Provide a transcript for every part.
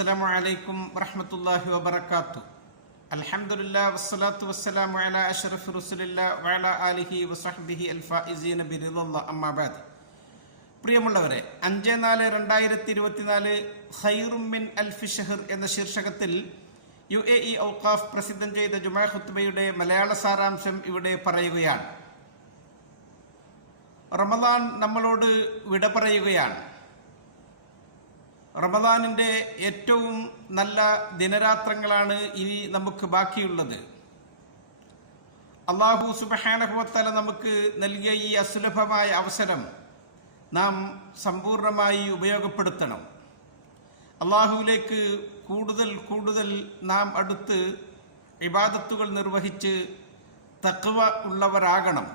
അസ്സലാമു അലൈക്കും വറഹ്മത്തുള്ളാഹി വബറകാതുഹു. അൽഹംദുലില്ലാഹി വസ്സലാത്തു വസ്സലാമു അലാ അഷ്റഫി റസൂലില്ലാഹി വഅലാ ആലിഹി വസഹ്ബിഹി അൽഫായിസീന ബിറിദല്ലാഹി അമ്മാ ബഅദ്. പ്രിയമുള്ളവരെ, 5-4-2024 ഖൈറും മിൻ അൽഫി ഷഹർ എന്ന ശീർഷകത്തിൽ UAE ഔഖാഫ് പ്രസിദ്ധം ചെയ്ത ജുമാ ഖുത്ബയുടെ മലയാള സാരാംശം ഇവിടെ പറയുകയാണ്. റമദാൻ നമ്മളോട് വിട പറയുകയാണ്. റമദാനിൻ്റെ ഏറ്റവും നല്ല ദിനരാത്രങ്ങളാണ് ഇനി നമുക്ക് ബാക്കിയുള്ളത്. അല്ലാഹു സുബ്ഹാനഹു വ തആല നമുക്ക് നൽകിയ ഈ അസുലഭമായ അവസരം നാം സമ്പൂർണ്ണമായി ഉപയോഗപ്പെടുത്തണം. അല്ലാഹുവിലേക്ക് കൂടുതൽ നാം അടുത്ത് ഇബാദത്തുകൾ നിർവഹിച്ച് തഖ്വ ഉള്ളവരാകണം.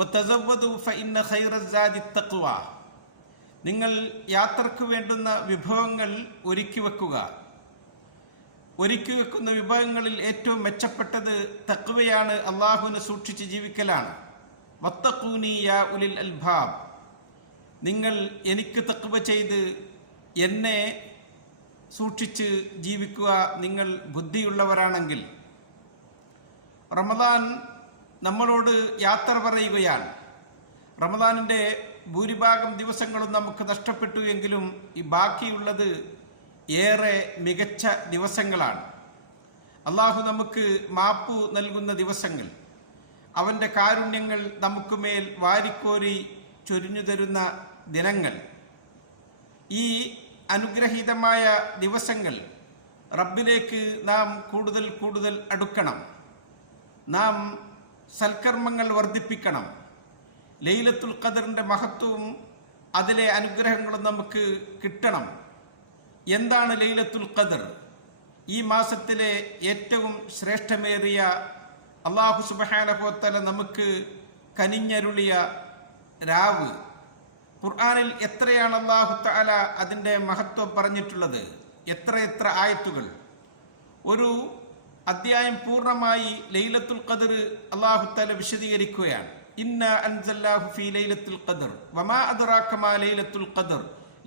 വതസവ്വദു ഫഇന്ന ഖൈറസ്സാദി തഖ്വ. നിങ്ങൾ യാത്രക്ക് വേണ്ടുന്ന വിഭവങ്ങൾ ഒരുക്കി വെക്കുന്ന വിഭവങ്ങളിൽ ഏറ്റവും മെച്ചപ്പെട്ടത് തഖ്വയാണ്, അള്ളാഹുവിനെ സൂക്ഷിച്ച് ജീവിക്കലാണ്. വത്തഖൂനി യാ ഉലിൽ അൽബാബ്. നിങ്ങൾ എനിക്ക് തഖ്വ ചെയ്ത് എന്നെ സൂക്ഷിച്ച് ജീവിക്കുക, നിങ്ങൾ ബുദ്ധിയുള്ളവരാണെങ്കിൽ. റമദാൻ നമ്മളോട് യാത്ര പറയുകയാണ്. റമദാനിൻ്റെ ഭൂരിഭാഗം ദിവസങ്ങളും നമുക്ക് നഷ്ടപ്പെട്ടു എങ്കിലും ഈ ബാക്കിയുള്ളത് ഏറെ മികച്ച ദിവസങ്ങളാണ്. അള്ളാഹു നമുക്ക് മാപ്പു നൽകുന്ന ദിവസങ്ങൾ, അവൻ്റെ കാരുണ്യങ്ങൾ നമുക്ക് മേൽ വാരിക്കോരി ചൊരിഞ്ഞു തരുന്ന ദിനങ്ങൾ. ഈ അനുഗ്രഹീതമായ ദിവസങ്ങൾ റബ്ബിലേക്ക് നാം കൂടുതൽ അടുക്കണം. നാം സൽക്കർമ്മങ്ങൾ വർദ്ധിപ്പിക്കണം. ലൈലത്തുൽ ഖദറിൻ്റെ മഹത്വവും അതിലെ അനുഗ്രഹങ്ങളും നമുക്ക് കിട്ടണം. എന്താണ് ലൈലത്തുൽ ഖദർ? ഈ മാസത്തിലെ ഏറ്റവും ശ്രേഷ്ഠമേറിയ അല്ലാഹു സുബ്ഹാനഹു വ തആല നമുക്ക് കനിഞ്ഞരുളിയ രാവ്. ഖുർആനിൽ എത്രയാണ് അല്ലാഹു തആല അതിൻ്റെ മഹത്വം പറഞ്ഞിട്ടുള്ളത്? എത്ര ആയത്തുകൾ! ഒരു അധ്യായം പൂർണ്ണമായി ലൈലത്തുൽ ഖദർ അല്ലാഹു തആല വിശദീകരിക്കുകയാണ്. ഇന്നാ അൻസൽനാഹു ഫീ ലൈലത്തുൽ ഖദർ വമാ അദ്റാക മാ ലൈലത്തുൽ ഖദർ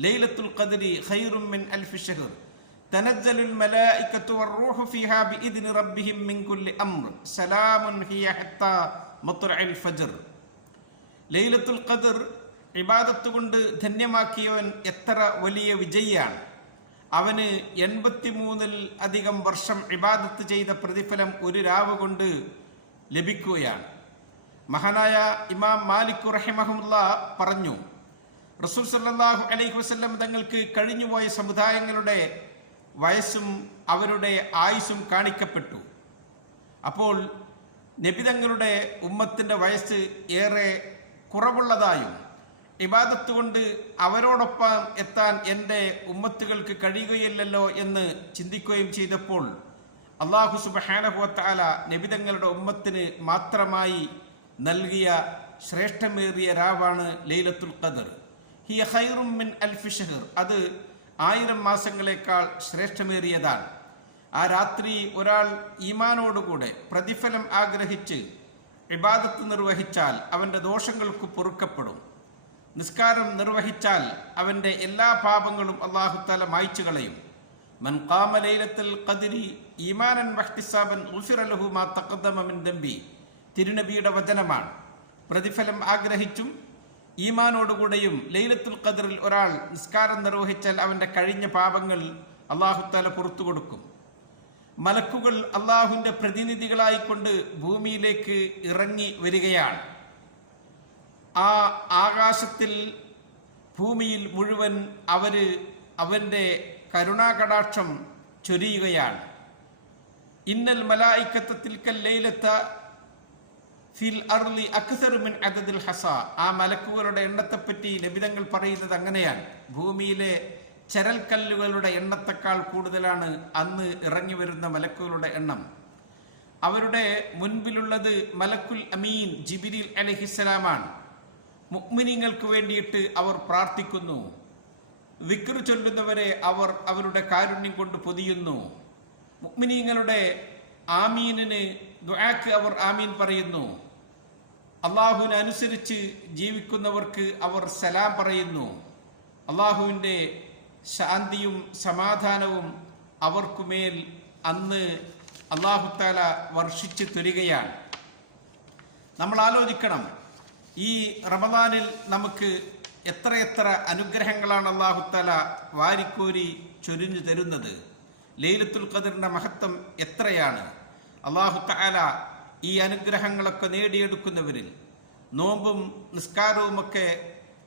ലൈലത്തുൽ ഖദ്രി ഖൈറും മിൻ അൽഫി ഷഹർ തനസ്സലുൽ മലായികത്തു വറൂഹു ഫീഹാ ബിഇദ്നി റബ്ബിഹിം മിൻ കുല്ലി അംർ സലാമുൻ ഹിയ ഹത്താ മത്ലഇൽ ഫജ്ർ. ലൈലത്തുൽ ഖദർ ഇബാദത്ത് കൊണ്ട് ധന്യമാക്കിയവൻ എത്ര വലിയ വിജയിയാണ്. അവന് 83-ൽ-അധികം വർഷം ഇബാദത്ത് ചെയ്ത പ്രതിഫലം ഒരു രാവ് കൊണ്ട് ലഭിക്കുകയാണ്. മഹാനായ ഇമാം മാലിക് റഹിമഹുല്ലാഹ് പറഞ്ഞു, റസൂൽ സല്ലല്ലാഹു അലൈഹി വസല്ലം തങ്ങൾക്ക് കഴിഞ്ഞുപോയ സമുദായങ്ങളുടെ വയസ്സും അവരുടെ ആയുസ്സും കാണിക്കപ്പെട്ടു. അപ്പോൾ നബി തങ്ങളുടെ ഉമ്മത്തിൻ്റെ വയസ്സ് ഏറെ കുറവുള്ളതായും ഇബാദത്ത് കൊണ്ട് അവരോടൊപ്പം എത്താൻ എൻ്റെ ഉമ്മത്തുകൾക്ക് കഴിയുകയില്ലല്ലോ എന്ന് ചിന്തിക്കുകയും ചെയ്തപ്പോൾ അല്ലാഹു സുബ്ഹാനഹു വ തആല നബി തങ്ങളുടെ ഉമ്മത്തിന് മാത്രമായി നൽകിയ ശ്രേഷ്ഠമേറിയ രാവാണ് ലൈലത്തുൽ ഖദർ. ഹിയ ഖൈറും മിൻ അൽഫി ഷഹർ. അത് 1000 മാസങ്ങളെക്കാൾ ശ്രേഷ്ഠമേറിയതാണ്. ആ രാത്രി ഒരാൾ ഈമാനോടുകൂടെ പ്രതിഫലം ആഗ്രഹിച്ച് ഇബാദത്ത് നിർവഹിച്ചാൽ അവൻ്റെ ദോഷങ്ങൾക്ക് പൊറുക്കപ്പെടും. നിസ്കാരം നിർവഹിച്ചാൽ അവൻ്റെ എല്ലാ പാപങ്ങളും അല്ലാഹു തആല മായ്ച്ചു കളയും. മൻ ഖാമ ലൈലത്തുൽ ഖദ്രി ഈമാനൻ വഹ്തിസാബൻ ഗുഫിറ ലഹു മാ തഖദ്ദമ മിൻ ദംബി. തിരുനബിയുടെ വചനമാണ്. പ്രതിഫലം ആഗ്രഹിച്ചും ഈമാനോടുകൂടെയും ലൈലത്തുൽ ഖദ്റിൽ ഒരാൾ നിസ്കാരം നിർവഹിച്ചാൽ അവൻ്റെ കഴിഞ്ഞ പാപങ്ങൾ അല്ലാഹു തആല പുറത്തു കൊടുക്കും. മലക്കുകൾ അല്ലാഹുവിൻ്റെ പ്രതിനിധികളായിക്കൊണ്ട് ഭൂമിയിലേക്ക് ഇറങ്ങി വരികയാണ്. ആ ആകാശത്തിൽ ഭൂമിയിൽ മുഴുവൻ അവൻ്റെ കരുണാകടാക്ഷം ചൊരിയുകയാണ്. ഇന്നൽ മലായികത തിൽക്കൽ ലൈലത ഫിൽ അർളി അക്സറു മിൻ അദദിൽ ഹസ. ആ മലക്കുകളുടെ എണ്ണത്തെപ്പറ്റി നബിതങ്ങൾ പറയുന്നത് അങ്ങനെയാണ്. ഭൂമിയിലെ ചരൽക്കല്ലുകളുടെ എണ്ണത്തെക്കാൾ കൂടുതലാണ് അന്ന് ഇറങ്ങി വരുന്ന മലക്കുകളുടെ എണ്ണം. അവരുടെ മുൻപിലുള്ളത് മലക്കുൽ അമീൻ ജിബ്രീൽ അലൈഹിസ്സലാമാണ്. മുഅ്മിനീങ്ങൾക്ക് വേണ്ടിയിട്ട് അവർ പ്രാർത്ഥിക്കുന്നു. ദിക്ർ ചൊല്ലുന്നവരെ അവർ അവരുടെ കാരുണ്യം കൊണ്ട് പൊതിയുന്നു. മുഅ്മിനീങ്ങളുടെ ആമീനിന് ദുആക്ക് അവർ ആമീൻ പറയുന്നു. അള്ളാഹുവിനെ അനുസരിച്ച് ജീവിക്കുന്നവർക്ക് അവർ സലാം പറയുന്നു. അള്ളാഹുവിൻ്റെ ശാന്തിയും സമാധാനവും അവർക്കുമേൽ അന്ന് അല്ലാഹുത്താല വർഷിച്ചു തരികയാണ്. നമ്മൾ ആലോചിക്കണം, ഈ റമദാനിൽ നമുക്ക് എത്രയെത്ര അനുഗ്രഹങ്ങളാണ് അല്ലാഹുത്താല വാരിക്കോരി ചൊരിഞ്ഞു തരുന്നത്. ലൈലത്തുൽ ഖദറിന്റെ മഹത്വം എത്രയാണ്. അല്ലാഹുത്താല ഈ അനുഗ്രഹങ്ങളൊക്കെ നേടിയെടുക്കുന്നവരിൽ നോമ്പും നിസ്കാരവുമൊക്കെ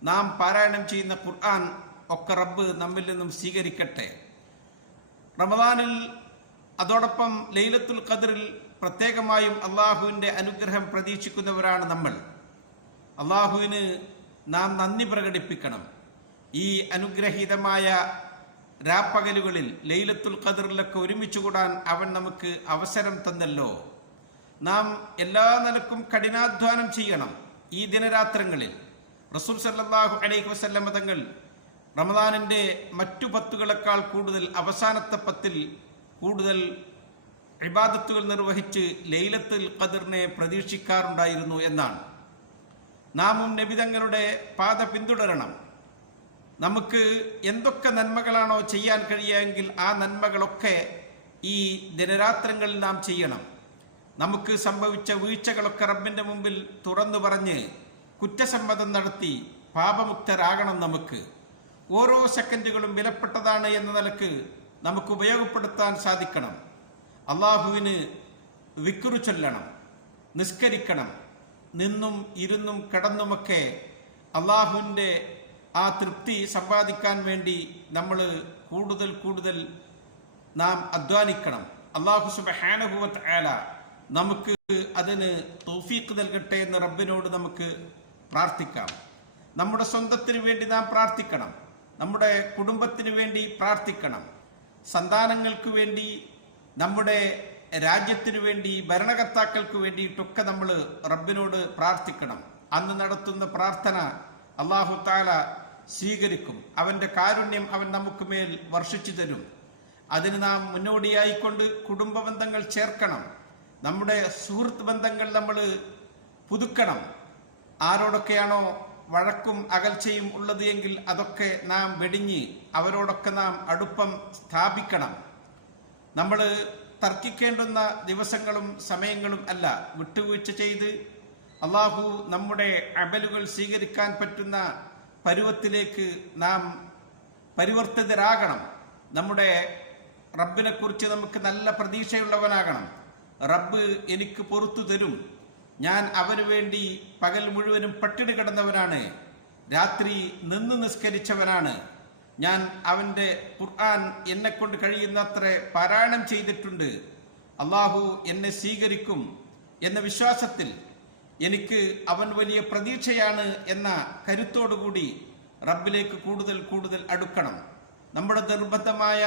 നാം പാരായണം ചെയ്യുന്ന ഖുർആൻ ഒക്കെ റബ്ബ് നമ്മിൽ നിന്നും സ്വീകരിക്കട്ടെ. റമദാനിൽ അതോടൊപ്പം ലൈലത്തുൽ ഖദറിൽ പ്രത്യേകമായും അള്ളാഹുവിൻ്റെ അനുഗ്രഹം പ്രതീക്ഷിക്കുന്നവരാണ് നമ്മൾ. അള്ളാഹുവിന് നാം നന്ദി പ്രകടിപ്പിക്കണം. ഈ അനുഗ്രഹീതമായ രാപ്പകലുകളിൽ ലൈലത്തുൽ ഖദറിലൊക്കെ ഒരുമിച്ച് കൂടാൻ അവൻ നമുക്ക് അവസരം തന്നല്ലോ. നാം എല്ലാ നിലക്കും കഠിനാധ്വാനം ചെയ്യണം. ഈ ദിനരാത്രങ്ങളിൽ റസൂൽ സല്ലല്ലാഹു അലൈഹി വസല്ലം തങ്ങൾ റമദാനിൻ്റെ മറ്റു പത്തുകളെക്കാൾ കൂടുതൽ അവസാനത്തെ പത്തിൽ കൂടുതൽ ഇബാദത്തുകൾ നിർവഹിച്ച് ലൈലത്തുൽ ഖദറിനെ പ്രതീക്ഷിക്കാറുണ്ടായിരുന്നു എന്നാണ്. നാമും നബിതങ്ങളുടെ പാത പിന്തുടരണം. നമുക്ക് എന്തൊക്കെ നന്മകളാണോ ചെയ്യാൻ കഴിയുമെങ്കിൽ ആ നന്മകളൊക്കെ ഈ ദിനരാത്രങ്ങളിൽ നാം ചെയ്യണം. നമുക്ക് സംഭവിച്ച വീഴ്ചകളൊക്കെ റബ്ബിൻ്റെ മുമ്പിൽ തുറന്നു പറഞ്ഞ് കുറ്റസമ്മതം നടത്തി പാപമുക്തരാകണം. നമുക്ക് ഓരോ സെക്കൻഡുകളും വിലപ്പെട്ടതാണ് എന്ന നിലക്ക് നമുക്ക് ഉപയോഗപ്പെടുത്താൻ സാധിക്കണം. അള്ളാഹുവിന് വിക്റ് ചൊല്ലണം, നിസ്കരിക്കണം. നിന്നും ഇരുന്നും കിടന്നുമൊക്കെ അള്ളാഹുവിൻ്റെ ആ തൃപ്തി സമ്പാദിക്കാൻ വേണ്ടി നമ്മൾ കൂടുതൽ നാം അധ്വാനിക്കണം. അള്ളാഹു സുബ്ഹാനഹു വ തആല നമുക്ക് അതിന് തൗഫീഖ് നൽകട്ടെ എന്ന് റബ്ബിനോട് നമുക്ക് പ്രാർത്ഥിക്കാം. നമ്മുടെ സ്വന്തത്തിന് വേണ്ടി നാം പ്രാർത്ഥിക്കണം, നമ്മുടെ കുടുംബത്തിന് വേണ്ടി പ്രാർത്ഥിക്കണം, സന്താനങ്ങൾക്ക് വേണ്ടി, നമ്മുടെ രാജ്യത്തിനു വേണ്ടി, ഭരണകർത്താക്കൾക്ക് വേണ്ടിയിട്ടൊക്കെ നമ്മൾ റബ്ബിനോട് പ്രാർത്ഥിക്കണം. അന്ന് നടത്തുന്ന പ്രാർത്ഥന അല്ലാഹു തആല സ്വീകരിക്കും. അവൻ്റെ കാരുണ്യം അവൻ നമുക്ക് മേൽ വർഷിച്ചു തരും. അതിന് നാം മുന്നോടിയായിക്കൊണ്ട് കുടുംബ ബന്ധങ്ങൾ ചേർക്കണം. നമ്മുടെ സുഹൃത്ത് ബന്ധങ്ങൾ നമ്മൾ പുതുക്കണം. ആരോടൊക്കെയാണോ വഴക്കും അകൽച്ചയും ഉള്ളത് എങ്കിൽ അതൊക്കെ നാം വെടിഞ്ഞ് അവരോടൊക്കെ നാം അടുപ്പം സ്ഥാപിക്കണം. നമ്മൾ തർക്കിക്കേണ്ടുന്ന ദിവസങ്ങളും സമയങ്ങളും അല്ല. വിട്ടുവീഴ്ച ചെയ്ത് അള്ളാഹു നമ്മുടെ അമലുകൾ സ്വീകരിക്കാൻ പറ്റുന്ന പരുവത്തിലേക്ക് നാം പരിവർത്തിതരാകണം. നമ്മുടെ റബ്ബിനെ കുറിച്ച് നമുക്ക് നല്ല പ്രതീക്ഷയുള്ളവനാകണം. റബ്ബ് എനിക്ക് പൊറത്തു തരും. ഞാൻ അവന് വേണ്ടി പകൽ മുഴുവനും പട്ടിണി കിടന്നവനാണ്, രാത്രി നിന്ന് നിസ്കരിച്ചവനാണ്. ഞാൻ അവൻ്റെ ഖുർആൻ എന്നെക്കൊണ്ട് കഴിയുന്നത്ര പാരായണം ചെയ്തിട്ടുണ്ട്. അള്ളാഹു എന്നെ സ്വീകരിക്കും എന്ന വിശ്വാസത്തിൽ എനിക്ക് അവൻ വലിയ പ്രതീക്ഷയാണ് എന്ന കരുത്തോടുകൂടി റബ്ബിലേക്ക് കൂടുതൽ അടുക്കണം. നമ്മുടെ നിർബന്ധമായ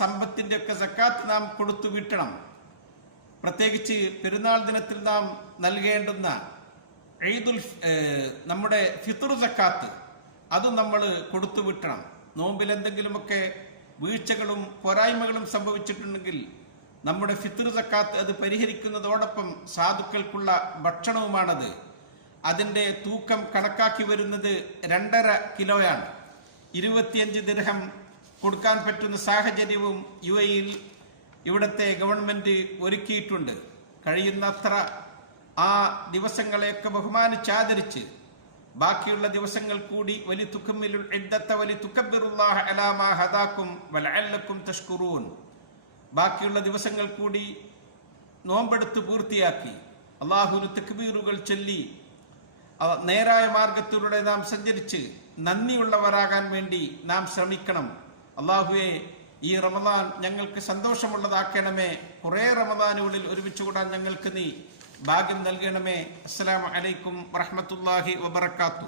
സമ്പത്തിൻ്റെ ഒക്കെ സക്കാത്ത് നാം കൊടുത്തു വീട്ടണം. പ്രത്യേകിച്ച് പെരുന്നാൾ ദിനത്തിൽ നാം നൽകേണ്ടുന്ന നമ്മുടെ ഫിത്ർ സക്കാത്ത് അതും നമ്മൾ കൊടുത്തു വിട്ടണം. നോമ്പിൽ എന്തെങ്കിലുമൊക്കെ വീഴ്ചകളും പോരായ്മകളും സംഭവിച്ചിട്ടുണ്ടെങ്കിൽ നമ്മുടെ ഫിത്ർ സക്കാത്ത് അത് പരിഹരിക്കുന്നതോടൊപ്പം സാധുക്കൾക്കുള്ള ഭക്ഷണവുമാണത്. അതിൻ്റെ തൂക്കം കണക്കാക്കി വരുന്നത് 2.5 കിലോയാണ്. 25 ദിർഹം കൊടുക്കാൻ പറ്റുന്ന സാഹചര്യവും UAE-യിൽ ഇവിടുത്തെ ഗവൺമെന്റ് ഒരുക്കിയിട്ടുണ്ട്. കഴിയുന്നത്ര ആ ദിവസങ്ങളെയൊക്കെ ബഹുമാനിച്ചാദരിച്ച് ബാക്കിയുള്ള ദിവസങ്ങൾ കൂടി ബാക്കിയുള്ള ദിവസങ്ങൾ കൂടി നോമ്പെടുത്ത് പൂർത്തിയാക്കി അള്ളാഹുവിന് തക്ബീറുകൾ ചൊല്ലി നേരായ മാർഗത്തിലൂടെ നാം സഞ്ചരിച്ച് നന്ദിയുള്ളവരാകാൻ വേണ്ടി നാം ശ്രമിക്കണം. അള്ളാഹുവെ, ഈ റമദാൻ ഞങ്ങൾക്ക് സന്തോഷമുള്ളതാക്കണമേ. കുറേ റമദാനുകളിൽ ഒരുമിച്ച് കൂടാൻ ഞങ്ങൾക്ക് നീ ഭാഗ്യം നൽകണമേ. അസ്സലാമു അലൈക്കും വറഹ്മത്തുള്ളാഹി വബറകാതുഹു.